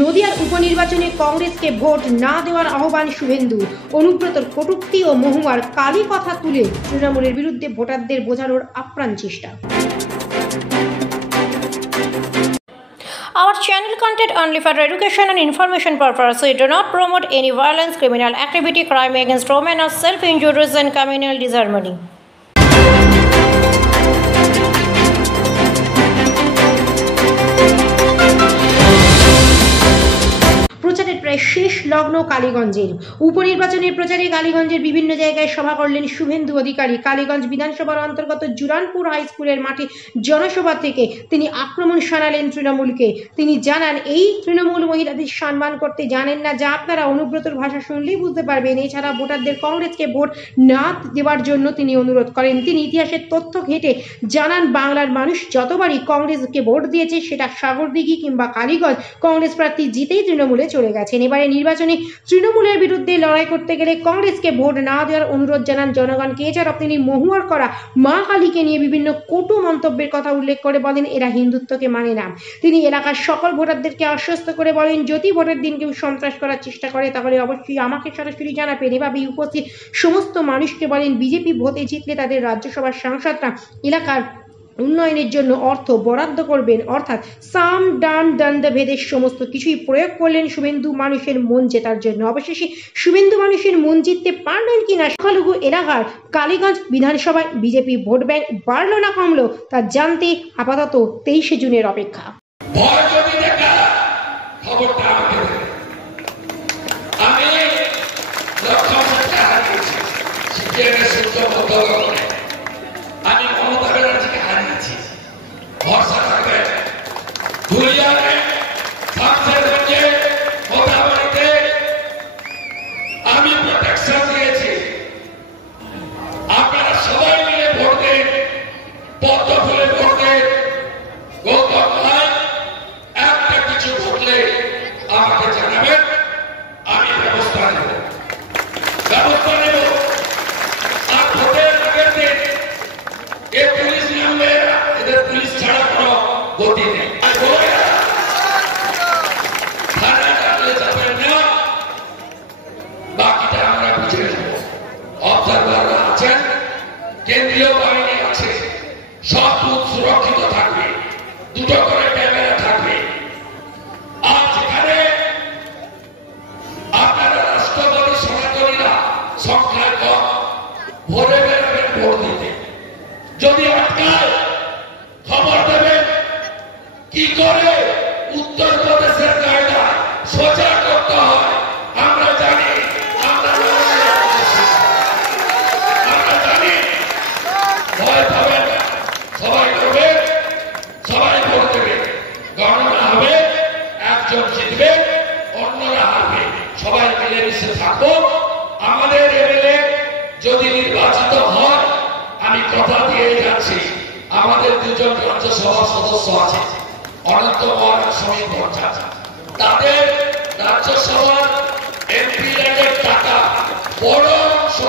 নদিয়ার উপনির্বাচনে কংগ্রেসকে ভোট না দেওয়ার আহ্বান শুভেন্দু। অনুব্রতর কটূক্তি ও মহুয়ার কালি কথা তুলে তৃণমূলের বিরুদ্ধে ভোটারদের বোঝানোর আপ্রাণ চেষ্টা। Our channel content only for education and information purpose. We do not promote any violence, criminal activity, crime against women, or self-injuries and communal disharmony. প্রচারের প্রায় শেষ লগ্ন কালীগঞ্জের। উপনির্বাচনের প্রচারে কালীগঞ্জের বিভিন্ন জায়গায় সভা করলেন শুভেন্দু অধিকারী। কালীগঞ্জ বিধানসভার অন্তর্গত জুরানপুর হাই স্কুলের মাঠে জনসভা থেকে তিনি আক্রমণ শানালেন তৃণমূলকে। তিনি জানান, এই তৃণমূল মহিলাদের সম্মান করতে জানেন না, যা আপনারা অনুব্রতর ভাষা শুনলেই বুঝতে পারবেন। এছাড়া ভোটারদের কংগ্রেসকে ভোট না দেওয়ার জন্য তিনি অনুরোধ করেন। তিনি ইতিহাসের তথ্য ঘেঁটে জানান, বাংলার মানুষ যতবারই কংগ্রেসকে ভোট দিয়েছে, সেটা সাগরদিঘি কিংবা কালীগঞ্জ, কংগ্রেস প্রার্থী জিতেই তৃণমূলে চলে গেছেন। এবারে নির্বাচনে তৃণমূলের বিরুদ্ধে লড়াই করতে গেলে কংগ্রেসকে ভোট না দেওয়ার অনুরোধ জানান জনগণকে। এছাড়াও তিনি মহুয়ার করা মা কালীকে নিয়ে বিভিন্ন কটু মন্তব্যের কথা উল্লেখ করে বলেন, এরা হিন্দুত্বকে মানে না। তিনি এলাকার সকল ভোটারদেরকে আশ্বস্ত করে বলেন, যদি ভোটের দিন কেউ সন্ত্রাস করার চেষ্টা করে তাহলে অবশ্যই আমাকে সরাসরি জানাবেন। এভাবেই উপস্থিত সমস্ত মানুষকে বলেন, বিজেপি ভোটে জিতলে তাদের রাজ্যসভার সাংসদরা এলাকার উন্নয়নের জন্য অর্থ বরাদ্দ করবেন, অর্থাৎ সাম ডান দন্ড ভেদের সমস্ত কিছুই প্রয়োগ করলেন শুভেন্দু মানুষের মন জেতার জন্য। অবশেষে শুভেন্দু মানুষের মন জিততে পারলেন কিনা, সংখ্যালঘু এলাকার কালীগঞ্জ বিধানসভায় বিজেপি ভোট ব্যাংক বাড়লো না কমলো, তা জানতে আপাতত 23শে জুনের অপেক্ষা। আমি প্রোটেকশন দিয়েছি, আপনারা সবাই মিলে ভোট দেন, পদ্ম ফুলে ভোট দেন। একটা কিছু ঘটলে আমাকে জানাবেন, আমি ব্যবস্থা নেব। আর ভোটের আগের দিন এ পুলিশ নামলে এদের পুলিশ ছাড়া কোনো গতি নেই। কেন্দ্রীয় বাহিনী আছে, সব বুথ সুরক্ষিত থাকবে, দুটো করে ক্যামেরা থাকবে। আর যেখানে আপনারা রাষ্ট্রপতি সনাতনীরা সংখ্যায় কম, ভোরে বেরোবেন ভোট দিতে। যদি আটকায় খবর দেবেন, কি করে উত্তরপ্রদেশের কায়দা সোজা করতে হয় আমরা জানি। ভয় পাবেন, সবাই করবে, সবাই ভোট দেবে, গণনা হবে, একজন জিতবে, অন্যরা হারবে। সবাই মিলেমিশে থাকবো। আমাদের এমএলএ যদি নির্বাচিত হয়, আমি কথা দিয়ে যাচ্ছি, আমাদের দুজন রাজ্যসভা সদস্য আছে, অনন্ত মহারাজ সমীর ভট্টাচার্য, তাদের রাজ্যসভার এমপি টাকা বড় অংশ